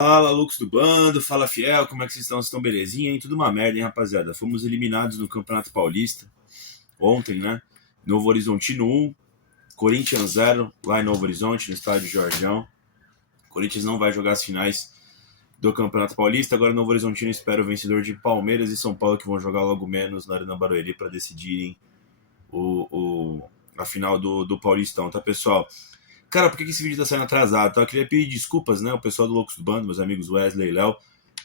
Fala, Lucas do Bando, fala Fiel, como é que vocês estão? Vocês estão belezinha, hein? Tudo uma merda, hein, rapaziada? Fomos eliminados no Campeonato Paulista ontem, né? Novo Horizontino 1, Corinthians 0, lá em Novo Horizonte, no estádio Jorjão. Corinthians não vai jogar as finais do Campeonato Paulista, agora Novo Horizontino espera o vencedor de Palmeiras e São Paulo, que vão jogar logo menos na Arena Barueri para decidirem a final do Paulistão, tá, pessoal? Cara, por que esse vídeo tá saindo atrasado? Tá? Eu queria pedir desculpas, né? O pessoal do Loucos do Bando, meus amigos Wesley e Léo,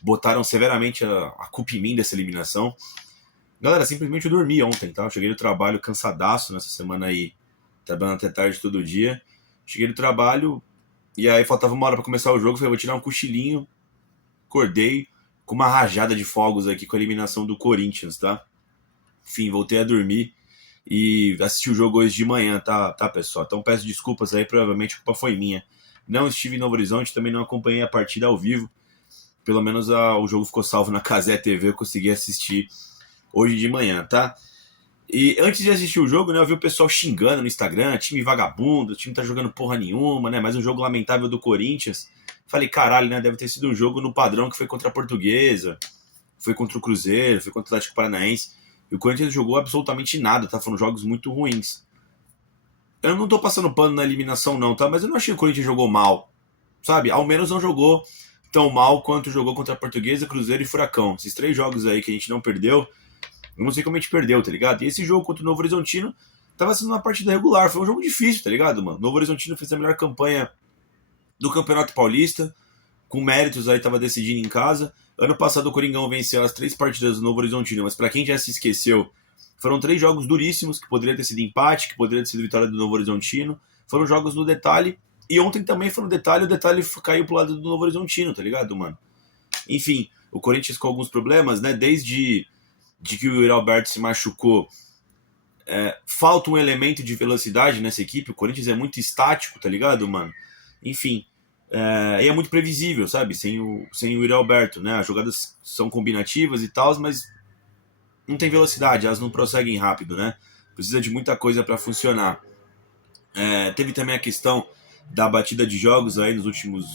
botaram severamente a culpa em mim dessa eliminação. Galera, simplesmente eu dormi ontem, tá? Eu cheguei do trabalho cansadaço nessa semana aí, trabalhando até tarde todo dia. Cheguei do trabalho e aí faltava uma hora pra começar o jogo. Falei, vou tirar um cochilinho. Acordei com uma rajada de fogos aqui com a eliminação do Corinthians, tá? Enfim, voltei a dormir e assisti o jogo hoje de manhã, tá, pessoal? Então peço desculpas aí, provavelmente a culpa foi minha. Não estive em Novo Horizonte, também não acompanhei a partida ao vivo. Pelo menos o jogo ficou salvo na Cazé TV, eu consegui assistir hoje de manhã, tá? E antes de assistir o jogo, né, eu vi o pessoal xingando no Instagram, time vagabundo, o time tá jogando porra nenhuma, né? Mais um jogo lamentável do Corinthians. Falei, caralho, né? Deve ter sido um jogo no padrão que foi contra a Portuguesa, foi contra o Cruzeiro, foi contra o Atlético Paranaense. E o Corinthians jogou absolutamente nada, tá? Foram jogos muito ruins. Eu não tô passando pano na eliminação, não, tá? Mas eu não achei que o Corinthians jogou mal, sabe? Ao menos não jogou tão mal quanto jogou contra a Portuguesa, Cruzeiro e Furacão. Esses três jogos aí que a gente não perdeu, eu não sei como a gente perdeu, tá ligado? E esse jogo contra o Novo Horizontino tava sendo uma partida regular, foi um jogo difícil, tá ligado, mano? O Novo Horizontino fez a melhor campanha do Campeonato Paulista, com méritos aí, tava decidindo em casa. Ano passado o Coringão venceu as três partidas do Novo Horizontino, mas pra quem já se esqueceu, foram três jogos duríssimos, que poderia ter sido empate, que poderia ter sido vitória do Novo Horizontino. Foram jogos no detalhe, e ontem também foi no detalhe, o detalhe caiu pro lado do Novo Horizontino, tá ligado, mano? Enfim, o Corinthians com alguns problemas, né, desde que o Yuri Alberto se machucou, falta um elemento de velocidade nessa equipe, o Corinthians é muito estático, tá ligado, mano? Enfim, e é muito previsível, sabe? Sem o Yuri Alberto, né? As jogadas são combinativas e tal, mas não tem velocidade, elas não prosseguem rápido, né? Precisa de muita coisa para funcionar. Teve também a questão da batida de jogos aí nos últimos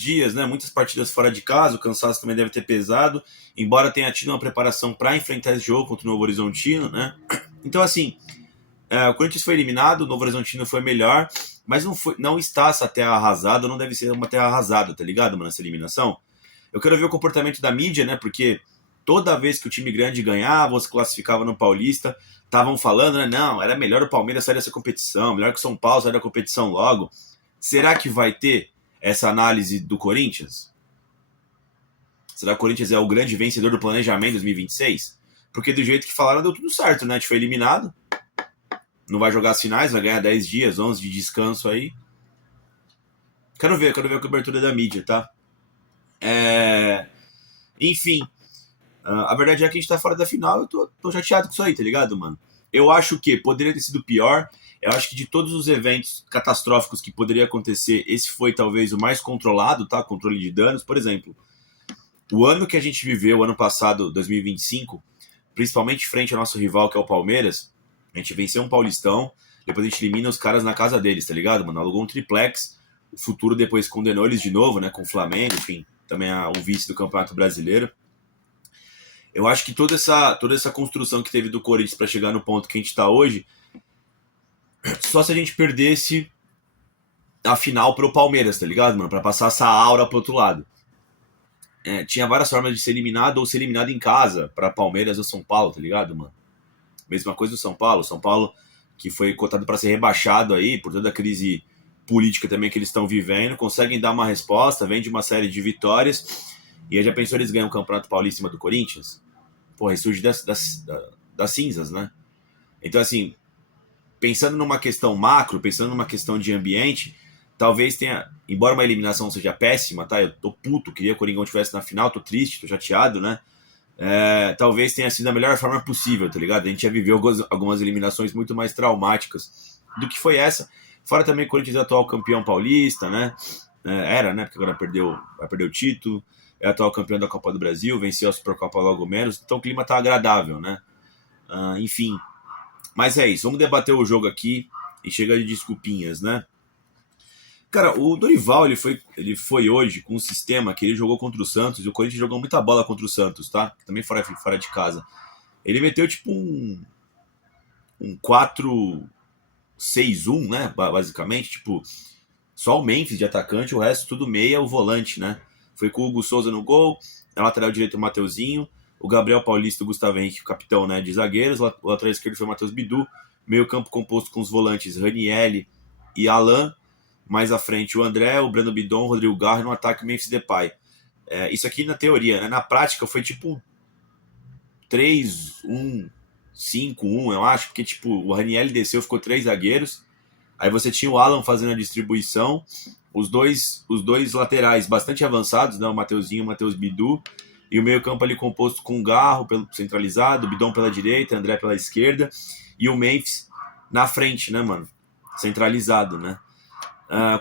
dias, né? Muitas partidas fora de casa, o cansaço também deve ter pesado, embora tenha tido uma preparação para enfrentar esse jogo contra o Novo Horizontino, né? Então, assim, o Corinthians foi eliminado, o Novo Horizontino foi melhor, mas não está essa terra arrasada, não deve ser uma terra arrasada, tá ligado, mano, essa eliminação? Eu quero ver o comportamento da mídia, né? Porque toda vez que o time grande ganhava ou se classificava no Paulista, estavam falando, né? Não, era melhor o Palmeiras sair dessa competição, melhor que o São Paulo sair da competição logo. Será que vai ter essa análise do Corinthians? Será que o Corinthians é o grande vencedor do planejamento 2026? Porque do jeito que falaram, deu tudo certo, né? A gente foi eliminado, não vai jogar as finais, vai ganhar 10 dias, 11 de descanso aí. Quero ver a cobertura da mídia, tá? Enfim, a verdade é que a gente tá fora da final, eu tô chateado com isso aí, tá ligado, mano? Eu acho que poderia ter sido pior. Eu acho que de todos os eventos catastróficos que poderia acontecer, esse foi talvez o mais controlado, tá? Controle de danos. Por exemplo, o ano que a gente viveu, o ano passado, 2025, principalmente frente ao nosso rival, que é o Palmeiras, a gente venceu um Paulistão, depois a gente elimina os caras na casa deles, tá ligado, mano? Alugou um triplex, o futuro depois condenou eles de novo, né? Com o Flamengo, enfim, também o vice do Campeonato Brasileiro. Eu acho que toda essa construção que teve do Corinthians para chegar no ponto que a gente está hoje, só se a gente perdesse a final pro Palmeiras, tá ligado, mano? Pra passar essa aura pro outro lado. Tinha várias formas de ser eliminado ou ser eliminado em casa para Palmeiras ou São Paulo, tá ligado, mano? Mesma coisa do São Paulo. São Paulo, que foi cotado para ser rebaixado aí por toda a crise política também que eles estão vivendo, conseguem dar uma resposta, vem de uma série de vitórias. E aí já pensou eles ganham o Campeonato Paulista em cima do Corinthians? Porra, ressurge das cinzas, né? Então, assim, pensando numa questão macro, pensando numa questão de ambiente, talvez tenha, embora uma eliminação seja péssima, tá? Eu tô puto, queria que o Coringão estivesse na final, tô triste, tô chateado, né? Talvez tenha sido a melhor forma possível, tá ligado? A gente já viveu algumas eliminações muito mais traumáticas do que foi essa. Fora também que o Corinthians é atual campeão paulista, né? Era, né? Porque agora vai perder o título. É atual campeão da Copa do Brasil, venceu a Supercopa logo menos. Então o clima tá agradável, né? Enfim. Mas é isso, vamos debater o jogo aqui e chega de desculpinhas, né? Cara, o Dorival, ele foi hoje com um sistema que ele jogou contra o Santos, e o Corinthians jogou muita bola contra o Santos, tá? Também fora de casa. Ele meteu tipo um 4-6-1, né? Basicamente, tipo, só o Memphis de atacante, o resto tudo meia, o volante, né? Foi com o Hugo Souza no gol, na lateral direito o Mateuzinho, o Gabriel Paulista e o Gustavo Henrique, capitão, né, de zagueiros, o lateral esquerdo foi o Matheus Bidu, meio campo composto com os volantes Ranielli e Alan, mais à frente o André, o Breno Bidon, o Rodrigo Garro e no ataque o Memphis Depay. Isso aqui na teoria, né? Na prática foi tipo 3-1-5-1, eu acho, porque tipo, o Ranielli desceu, ficou 3 zagueiros, aí você tinha o Alan fazendo a distribuição, os dois laterais bastante avançados, né? O Mateuzinho e o Matheus Bidu, e o meio-campo ali composto com o Garro centralizado, o Bidon pela direita, André pela esquerda, e o Memphis na frente, né, mano? Centralizado, né?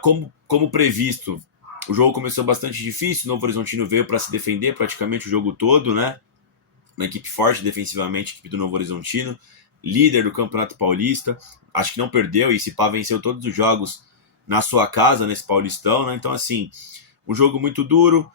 Como previsto, o jogo começou bastante difícil, o Novo Horizontino veio para se defender praticamente o jogo todo, né? Uma equipe forte defensivamente, a equipe do Novo Horizontino, líder do Campeonato Paulista, acho que não perdeu, e se pá, venceu todos os jogos na sua casa, nesse Paulistão, né? Então, assim, um jogo muito duro.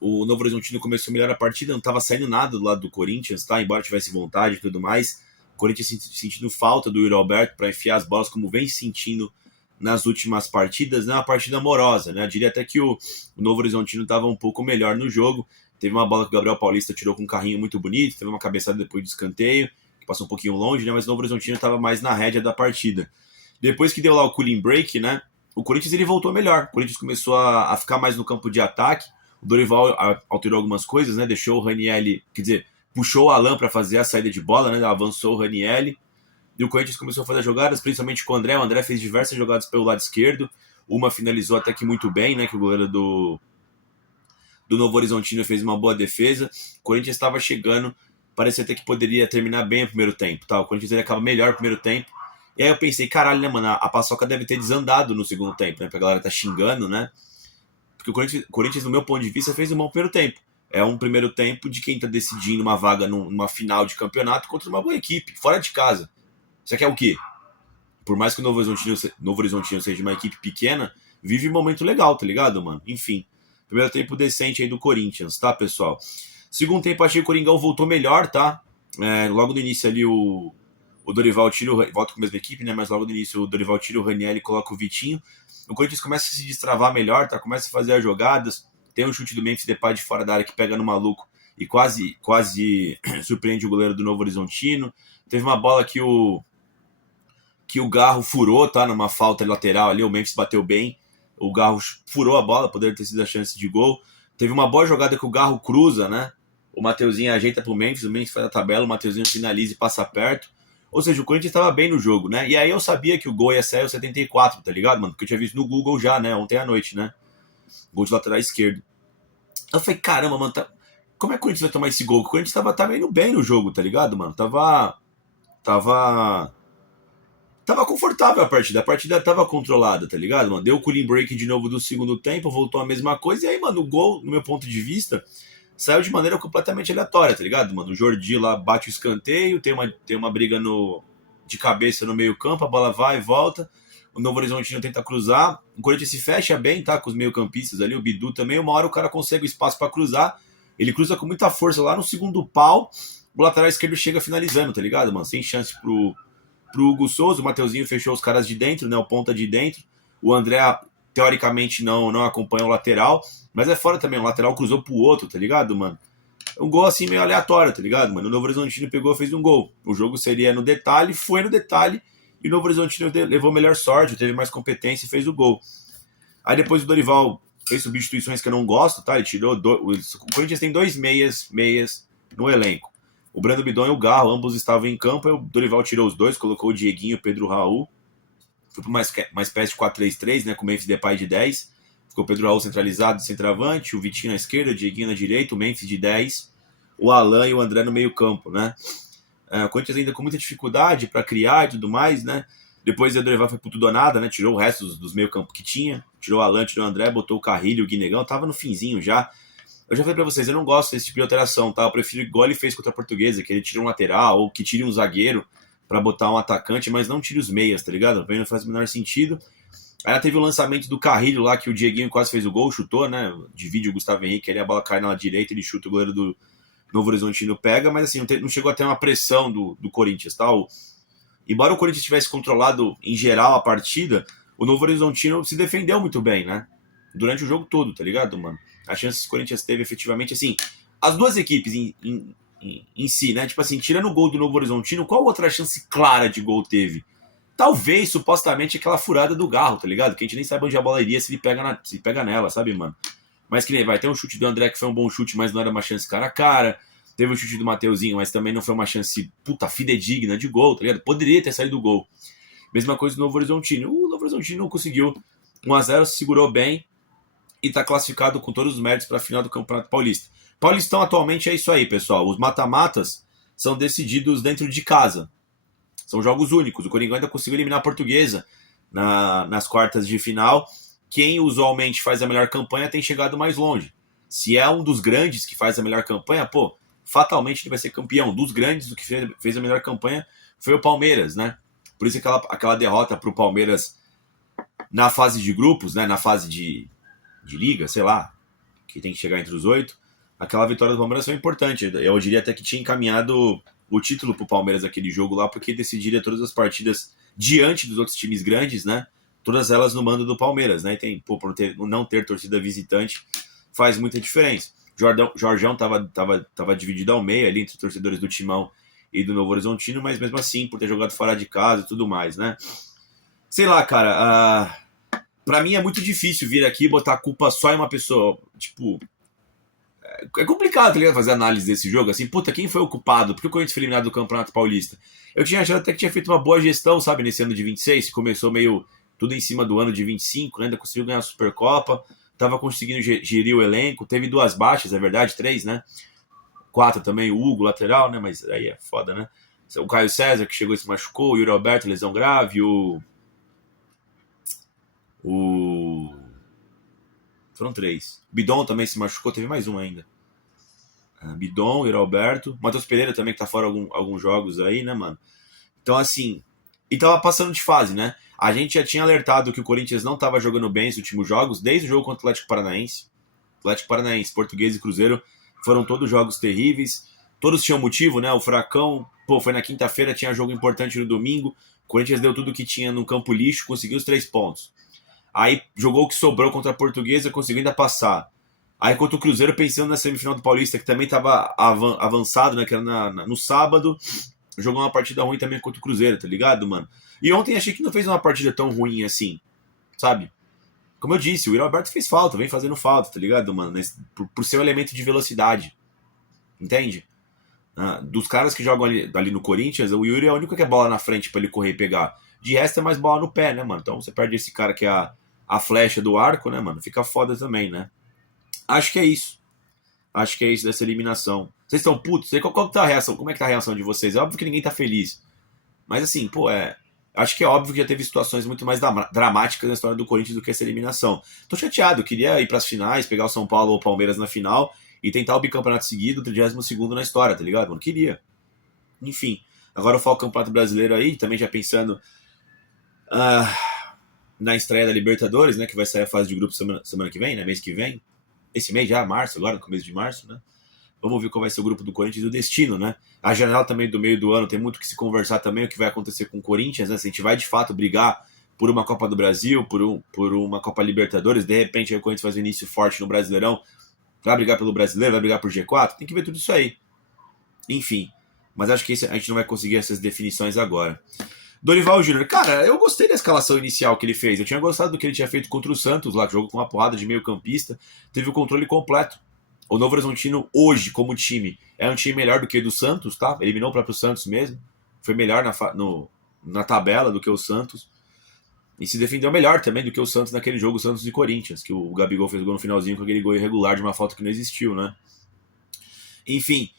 O Novo Horizontino começou melhor a partida, não estava saindo nada do lado do Corinthians, tá? Embora tivesse vontade e tudo mais. O Corinthians sentindo falta do Yuri Alberto para enfiar as bolas, como vem sentindo nas últimas partidas, né? Uma partida amorosa, né? Eu diria até que o Novo Horizontino estava um pouco melhor no jogo. Teve uma bola que o Gabriel Paulista tirou com um carrinho muito bonito, teve uma cabeçada depois do escanteio, que passou um pouquinho longe, né? Mas o Novo Horizontino estava mais na rédea da partida. Depois que deu lá o cooling break, né? O Corinthians ele voltou melhor. O Corinthians começou a ficar mais no campo de ataque. O Dorival alterou algumas coisas, né? Deixou o Ranielli, quer dizer, puxou o Alan para fazer a saída de bola, né? Avançou o Ranielli. E o Corinthians começou a fazer jogadas, principalmente com o André. O André fez diversas jogadas pelo lado esquerdo. Uma finalizou até que muito bem, né? Que o goleiro do Novo Horizontino fez uma boa defesa. O Corinthians estava chegando, parecia até que poderia terminar bem o primeiro tempo, tá? O Corinthians ele acaba melhor no primeiro tempo. E aí eu pensei, caralho, né, mano? A paçoca deve ter desandado no segundo tempo, né? Porque a galera tá xingando, né? Porque o Corinthians, no meu ponto de vista, fez um bom primeiro tempo. É um primeiro tempo de quem tá decidindo uma vaga numa final de campeonato contra uma boa equipe, fora de casa. Você quer o quê? Por mais que o Novo Horizontino seja uma equipe pequena, vive um momento legal, tá ligado, mano? Enfim, primeiro tempo decente aí do Corinthians, tá, pessoal? Segundo tempo, achei que o Coringão voltou melhor, tá? Logo no início ali, o Dorival tira volta com a mesma equipe, né? Mas logo no início o Dorival tira o Raniel e coloca o Vitinho. O Corinthians começa a se destravar melhor, tá? Começa a fazer as jogadas. Tem um chute do Memphis Depay de fora da área que pega no maluco e quase surpreende o goleiro do Novo Horizontino. Teve uma bola que o Garro furou, tá? Numa falta lateral ali, o Memphis bateu bem. O Garro furou a bola, poderia ter sido a chance de gol. Teve uma boa jogada que o Garro cruza, né? O Mateuzinho ajeita pro Memphis, o Memphis faz a tabela, o Mateuzinho finaliza e passa perto. Ou seja, o Corinthians estava bem no jogo, né? E aí eu sabia que o gol ia sair aos 74, tá ligado, mano? Porque eu tinha visto no Google já, né? Ontem à noite, né? Gol de lateral esquerdo. Eu falei, caramba, mano, como é que o Corinthians vai tomar esse gol? Porque o Corinthians tava indo bem no jogo, tá ligado, mano? Tava confortável a partida tava controlada, tá ligado, mano? Deu o cooling break de novo do segundo tempo, voltou a mesma coisa, e aí, mano, o gol, no meu ponto de vista, saiu de maneira completamente aleatória, tá ligado, mano? O Jordi lá bate o escanteio, tem uma briga de cabeça no meio campo, a bola vai e volta, o Novo Horizontino tenta cruzar, o Corinthians se fecha bem, tá, com os meio campistas ali, o Bidu também, uma hora o cara consegue o espaço pra cruzar, ele cruza com muita força lá no segundo pau, o lateral esquerdo chega finalizando, tá ligado, mano? Sem chance pro Hugo Souza, o Mateuzinho fechou os caras de dentro, né, o ponta de dentro, o André teoricamente não acompanha o lateral, mas é fora também, o lateral cruzou pro outro, tá ligado, mano? Um gol assim meio aleatório, tá ligado, mano? O Novo Horizontino pegou e fez um gol. O jogo seria no detalhe, foi no detalhe, e o Novo Horizontino levou melhor sorte, teve mais competência e fez o gol. Aí depois o Dorival fez substituições que eu não gosto, tá? Ele tirou o Corinthians tem dois meias no elenco. O Breno Bidon e o Garro, ambos estavam em campo, e o Dorival tirou os dois, colocou o Dieguinho e o Pedro Raul. Foi para uma espécie de 4-3-3, né, com o Memphis Depay de 10. Ficou o Pedro Raul centralizado de centroavante, o Vitinho na esquerda, o Dieguinho na direita, o Memphis de 10, o Alan e o André no meio campo, né? O Corinthians ainda com muita dificuldade para criar e tudo mais, né? Depois o Dorival foi pro tudo ou nada, né? Tirou o resto dos meio campo que tinha, tirou o Alan, tirou o André, botou o Carrilho, o Guinegão, tava no finzinho já. Eu já falei pra vocês, eu não gosto desse tipo de alteração, tá? Eu prefiro igual ele fez contra a Portuguesa, que ele tira um lateral, ou que tire um zagueiro, pra botar um atacante, mas não tira os meias, tá ligado? Pra mim não faz o menor sentido. Aí ela teve o lançamento do Carrilho lá, que o Dieguinho quase fez o gol, chutou, né? Divide o Gustavo Henrique, ali a bola cai na direita, ele chuta, o goleiro do Novo Horizontino pega, mas assim, não chegou a ter uma pressão do Corinthians, tá? Embora o Corinthians tivesse controlado em geral a partida, o Novo Horizontino se defendeu muito bem, né? Durante o jogo todo, tá ligado, mano? As chances que o Corinthians teve efetivamente, assim, as duas equipes em si, né? Tipo assim, tirando o gol do Novo Horizontino, qual outra chance clara de gol teve? Talvez, supostamente, aquela furada do Garro, tá ligado? Que a gente nem sabe onde a bola iria se ele pega nela, sabe, mano? Mas que nem vai ter um chute do André que foi um bom chute, mas não era uma chance cara a cara. Teve o chute do Mateuzinho, mas também não foi uma chance, puta, fidedigna de gol, tá ligado? Poderia ter saído do gol. Mesma coisa do Novo Horizontino. O Novo Horizontino não conseguiu 1-0, se segurou bem e tá classificado com todos os méritos para a final do Campeonato Paulista. Paulistão atualmente é isso aí, pessoal. Os mata-matas são decididos dentro de casa. São jogos únicos. O Coringão ainda conseguiu eliminar a Portuguesa nas quartas de final. Quem usualmente faz a melhor campanha tem chegado mais longe. Se é um dos grandes que faz a melhor campanha, pô, fatalmente ele vai ser campeão. Dos grandes, o que fez a melhor campanha foi o Palmeiras, né? Por isso aquela derrota pro Palmeiras na fase de grupos, né? Na fase de liga, sei lá, que tem que chegar entre os 8. Aquela vitória do Palmeiras foi importante. Eu diria até que tinha encaminhado o título pro Palmeiras aquele jogo lá, porque decidiria todas as partidas diante dos outros times grandes, né? Todas elas no mando do Palmeiras, né? E tem, pô, por não ter torcida visitante faz muita diferença. Jorjão tava dividido ao meio ali entre os torcedores do Timão e do Novo Horizontino, mas mesmo assim, por ter jogado fora de casa e tudo mais, né? Sei lá, cara, pra mim é muito difícil vir aqui e botar a culpa só em uma pessoa. Tipo, é complicado, tá ligado, fazer análise desse jogo, assim, puta, quem foi o culpado? Por que o Corinthians foi eliminado do Campeonato Paulista? Eu tinha achado até que tinha feito uma boa gestão, sabe, nesse ano de 26, que começou meio tudo em cima do ano de 25, né? Ainda conseguiu ganhar a Supercopa, tava conseguindo gerir o elenco, teve 2 baixas, é verdade, 3, né? 4 também, o Hugo, lateral, né? Mas aí é foda, né? O Caio César, que chegou e se machucou, o Yuri Alberto, lesão grave, Foram 3. Bidon também se machucou, teve mais um ainda. Bidon, Yuri Alberto, Matheus Pereira também, que tá fora alguns jogos aí, né, mano? Então, assim, e tava passando de fase, né? A gente já tinha alertado que o Corinthians não tava jogando bem nos últimos jogos, desde o jogo contra o Atlético Paranaense, Portuguesa e Cruzeiro, foram todos jogos terríveis. Todos tinham motivo, né? O Furacão, pô, foi na quinta-feira, tinha jogo importante no domingo. O Corinthians deu tudo que tinha no campo lixo, conseguiu os 3 pontos. Aí jogou o que sobrou contra a Portuguesa, conseguiu ainda passar. Aí contra o Cruzeiro, pensando na semifinal do Paulista, que também estava avançado, né? Que era no sábado, jogou uma partida ruim também contra o Cruzeiro, tá ligado, mano? E ontem achei que não fez uma partida tão ruim assim, sabe? Como eu disse, o Yuri Alberto fez falta, vem fazendo falta, tá ligado, mano? Por ser um elemento de velocidade, entende? Dos caras que jogam ali no Corinthians, o Yuri é o único que é bola na frente pra ele correr e pegar. De resto é mais bola no pé, né, mano? Então você perde esse cara que é a flecha do arco, né, mano? Fica foda também, né? Acho que é isso. Acho que é isso dessa eliminação. Vocês estão putos? Qual tá a reação? Como é que tá a reação de vocês? É óbvio que ninguém tá feliz. Mas assim, pô, acho que é óbvio que já teve situações muito mais dramáticas na história do Corinthians do que essa eliminação. Tô chateado, queria ir pras finais, pegar o São Paulo ou o Palmeiras na final e tentar o bicampeonato seguido, o 32º na história, tá ligado? Mano, queria. Enfim, agora eu falo o Campeonato Brasileiro aí, também já pensando na estreia da Libertadores, né, que vai sair a fase de grupo semana que vem, né, mês que vem. Esse mês já, março, agora, no começo de março, né? Vamos ver qual vai ser o grupo do Corinthians e do Destino, né? A janela também do meio do ano tem muito que se conversar também o que vai acontecer com o Corinthians, né? Se a gente vai de fato brigar por uma Copa do Brasil, por uma Copa Libertadores, de repente aí o Corinthians faz um início forte no Brasileirão, vai brigar pelo Brasileiro, vai brigar por G4, tem que ver tudo isso aí. Enfim, mas acho que a gente não vai conseguir essas definições agora. Dorival Júnior, cara, eu gostei da escalação inicial que ele fez. Eu tinha gostado do que ele tinha feito contra o Santos, lá, jogo com uma porrada de meio campista, teve o controle completo. O Novo Horizontino, hoje, como time, é um time melhor do que o do Santos, tá? Eliminou o próprio Santos mesmo. Foi melhor na tabela do que o Santos. E se defendeu melhor também do que o Santos naquele jogo, Santos e Corinthians, que o Gabigol fez gol no finalzinho com aquele gol irregular de uma falta que não existiu, né? Enfim,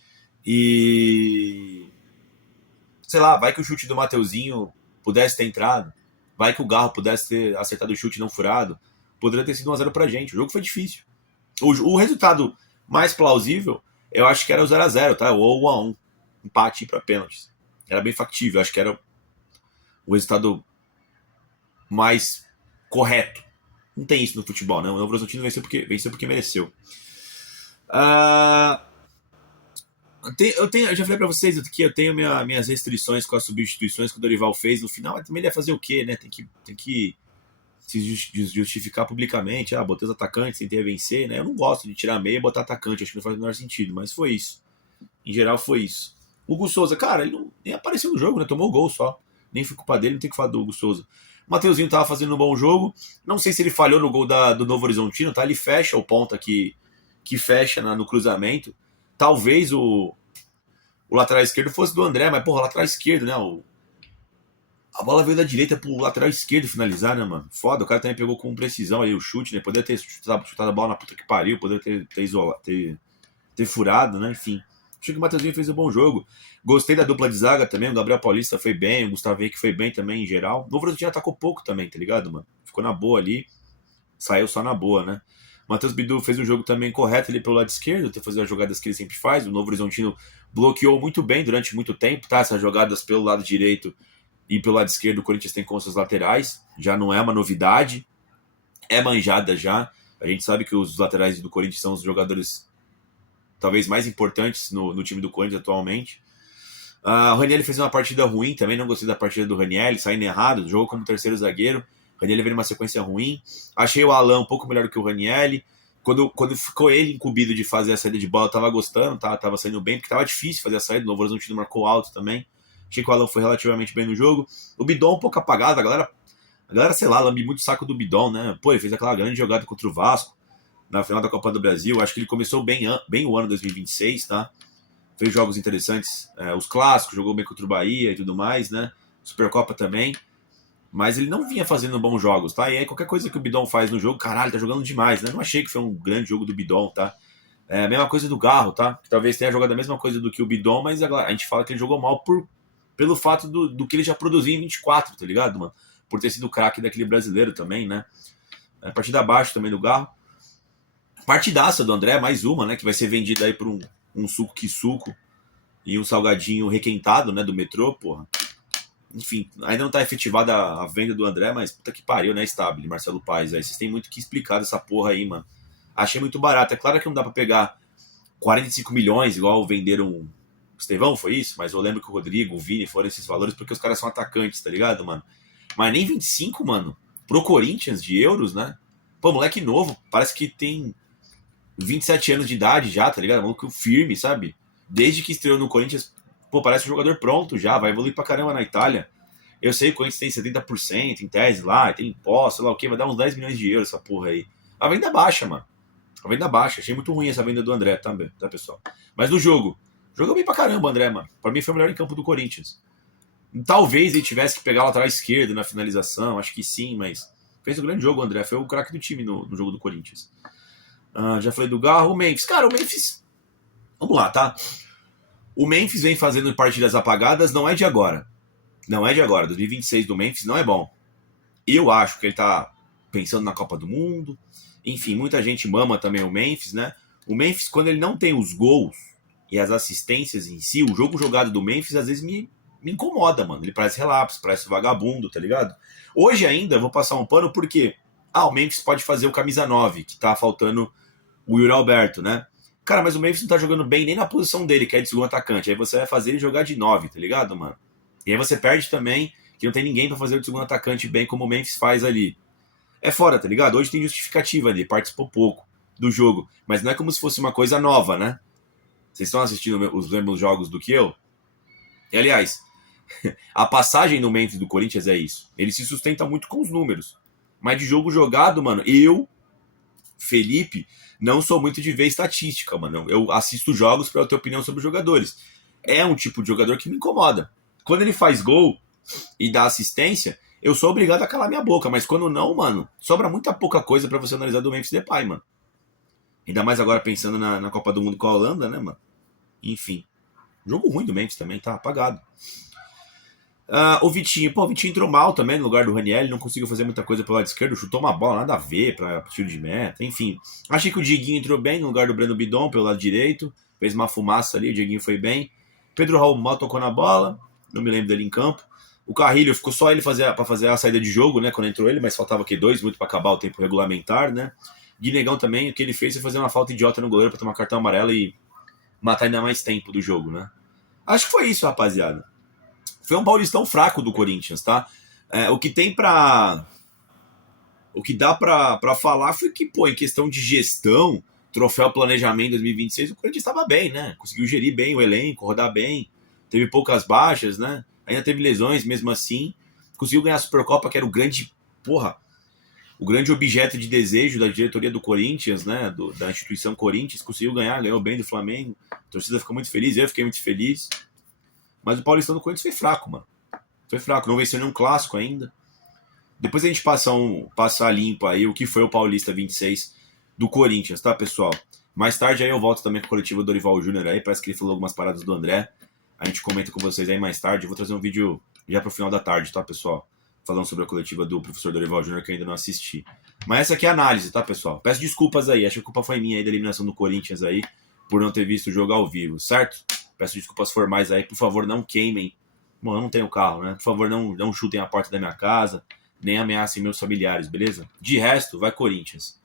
sei lá, vai que o chute do Mateuzinho pudesse ter entrado, vai que o Garro pudesse ter acertado o chute não furado, poderia ter sido 1-0 pra gente. O jogo foi difícil. O resultado mais plausível, eu acho que era o 0-0, tá? Ou o 1-1. Empate para pênaltis. era bem factível. Acho que era o resultado mais correto. Não tem isso no futebol, né? O Novo Horizontino venceu porque mereceu. Eu já falei pra vocês que eu tenho minhas restrições com as substituições que o Dorival fez no final, mas também ele ia fazer o quê, né? Tem que se justificar publicamente. Botei os atacantes, tentei vencer, né? Eu não gosto de tirar meia e botar atacante, acho que não faz o menor sentido, mas foi isso. Em geral foi isso. O Hugo Souza, cara, ele nem apareceu no jogo, né? Tomou gol só. Nem foi culpa dele, não tem que falar do Hugo Souza. O Mateuzinho tava fazendo um bom jogo. Não sei se ele falhou no gol do Novo Horizontino, tá? Ele fecha o ponta que fecha no cruzamento. Talvez o lateral esquerdo fosse do André, mas, porra, lateral esquerdo, né? A bola veio da direita pro lateral esquerdo finalizar, né, mano? Foda, o cara também pegou com precisão aí o chute, né? Poderia ter chutado a bola na puta que pariu, poderia ter furado, né? Enfim. Acho que o Mateuzinho fez um bom jogo. Gostei da dupla de zaga também. O Gabriel Paulista foi bem, o Gustavo Henrique foi bem também em geral. O Novo Horizontino atacou pouco também, tá ligado, mano? Ficou na boa ali. Saiu só na boa, né? O Matheus Bidu fez um jogo também correto ali pelo lado esquerdo, ter fazer as jogadas que ele sempre faz. O Novo Horizontino bloqueou muito bem durante muito tempo, tá? Essas jogadas pelo lado direito e pelo lado esquerdo, o Corinthians tem com seus laterais. Já não é uma novidade. É manjada já. A gente sabe que os laterais do Corinthians são os jogadores talvez mais importantes no time do Corinthians atualmente. O Ranieri fez uma partida ruim, também não gostei da partida do Ranieri, saindo errado, jogou como terceiro zagueiro. O Ranieri veio numa sequência ruim. Achei o Alan um pouco melhor do que o Ranieri. Quando ficou ele incumbido de fazer a saída de bola, eu tava gostando, tava saindo bem, porque tava difícil fazer a saída. O Novo Horizontino marcou alto também. Achei que o Alan foi relativamente bem no jogo. O Bidon um pouco apagado, a galera, sei lá, lambe muito o saco do Bidon, né? Pô, ele fez aquela grande jogada contra o Vasco na final da Copa do Brasil. Acho que ele começou bem o ano 2026, tá? Fez jogos interessantes, os clássicos, jogou bem contra o Bahia e tudo mais, né? Supercopa também. Mas ele não vinha fazendo bons jogos, tá? E aí qualquer coisa que o Bidon faz no jogo, caralho, tá jogando demais, né? Não achei que foi um grande jogo do Bidon, tá? A mesma coisa do Garro, tá? Que talvez tenha jogado a mesma coisa do que o Bidon, mas a gente fala que ele jogou mal pelo fato do que ele já produziu em 24, tá ligado, mano? Por ter sido craque daquele brasileiro também, né? Partida abaixo também do Garro. Partidaça do André, mais uma, né? Que vai ser vendida aí por um suco que suco e um salgadinho requentado, né? Do metrô, porra. Enfim, ainda não tá efetivada a venda do André, mas puta que pariu, né? Stable, Marcelo Paes. Aí vocês têm muito que explicar dessa porra aí, mano. Achei muito barato. É claro que não dá pra pegar 45 milhões, igual venderam o Estevão, foi isso? Mas eu lembro que o Rodrigo, o Vini foram esses valores porque os caras são atacantes, tá ligado, mano? Mas nem 25, mano, pro Corinthians de euros, né? Pô, moleque novo, parece que tem 27 anos de idade já, tá ligado? Maluco firme, sabe? Desde que estreou no Corinthians, pô, parece um jogador pronto já, vai evoluir pra caramba na Itália. Eu sei que o Corinthians tem 70% em tese lá, tem imposto, sei lá o quê, vai dar uns 10 milhões de euros essa porra aí. A venda baixa, mano. A venda baixa. Achei muito ruim essa venda do André também, tá, pessoal? Mas no jogo, jogou bem pra caramba o André, mano. Pra mim foi o melhor em campo do Corinthians. Talvez ele tivesse que pegar o lateral esquerdo na finalização, acho que sim, mas fez um grande jogo o André, foi o craque do time no jogo do Corinthians. Já falei do Garro, o Memphis. Cara, o Memphis... Vamos lá, tá? O Memphis vem fazendo partidas apagadas, não é de agora. Não é de agora. 2026 do Memphis não é bom. Eu acho que ele tá pensando na Copa do Mundo. Enfim, muita gente mama também o Memphis, né? O Memphis, quando ele não tem os gols e as assistências em si, o jogo jogado do Memphis às vezes me incomoda, mano. Ele parece relapso, parece vagabundo, tá ligado? Hoje ainda eu vou passar um pano porque o Memphis pode fazer o camisa 9, que tá faltando o Yuri Alberto, né? Cara, mas o Memphis não tá jogando bem nem na posição dele, que é de segundo atacante. Aí você vai fazer ele jogar de 9, tá ligado, mano? E aí você perde também que não tem ninguém pra fazer o segundo atacante bem como o Memphis faz ali. É fora, tá ligado? Hoje tem justificativa ali, participou pouco do jogo. Mas não é como se fosse uma coisa nova, né? Vocês estão assistindo os mesmos jogos do que eu? E, aliás, a passagem no Memphis do Corinthians é isso. Ele se sustenta muito com os números. Mas de jogo jogado, mano, Felipe, não sou muito de ver estatística, mano. Eu assisto jogos para eu ter opinião sobre os jogadores. É um tipo de jogador que me incomoda. Quando ele faz gol e dá assistência, eu sou obrigado a calar minha boca. Mas quando não, mano, sobra muita pouca coisa para você analisar do Memphis Depay, mano. Ainda mais agora pensando na Copa do Mundo com a Holanda, né, mano? Enfim. Jogo ruim do Memphis também, tá apagado. O Vitinho entrou mal também no lugar do Ranieri, não conseguiu fazer muita coisa pelo lado esquerdo, chutou uma bola, nada a ver para tiro de meta, enfim. Achei que o Dieguinho entrou bem no lugar do Breno Bidon pelo lado direito, fez uma fumaça ali, o Dieguinho foi bem. Pedro Raul mal tocou na bola, não me lembro dele em campo. O Carrilho ficou só ele para fazer a saída de jogo, né? Quando entrou ele, mas faltava 2 minutos para acabar o tempo regulamentar, né? Guinegão também, o que ele fez foi fazer uma falta idiota no goleiro para tomar cartão amarelo e matar ainda mais tempo do jogo, né? Acho que foi isso, rapaziada. Foi um Paulistão fraco do Corinthians, tá? O que tem pra... O que dá pra falar foi que, pô, em questão de gestão, troféu planejamento 2026, o Corinthians estava bem, né? Conseguiu gerir bem o elenco, rodar bem, teve poucas baixas, né? Ainda teve lesões, mesmo assim. Conseguiu ganhar a Supercopa, que era o grande, o grande objeto de desejo da diretoria do Corinthians, né? Da instituição Corinthians. Conseguiu ganhar, ganhou bem do Flamengo. A torcida ficou muito feliz, eu fiquei muito feliz. Mas o Paulistão do Corinthians foi fraco, mano. Foi fraco, não venceu nenhum clássico ainda. Depois a gente passa limpo aí o que foi o Paulista 26 do Corinthians, tá, pessoal? Mais tarde aí eu volto também com a coletiva do Dorival Júnior aí, parece que ele falou algumas paradas do André. A gente comenta com vocês aí mais tarde. Eu vou trazer um vídeo já pro final da tarde, tá, pessoal? Falando sobre a coletiva do professor Dorival Júnior, que eu ainda não assisti. Mas essa aqui é a análise, tá, pessoal? Peço desculpas aí, acho que a culpa foi minha aí da eliminação do Corinthians aí, por não ter visto o jogo ao vivo, certo? Peço desculpas formais aí, por favor, não queimem. Bom, eu não tenho carro, né? Por favor, não chutem a porta da minha casa, nem ameacem meus familiares, beleza? De resto, vai Corinthians.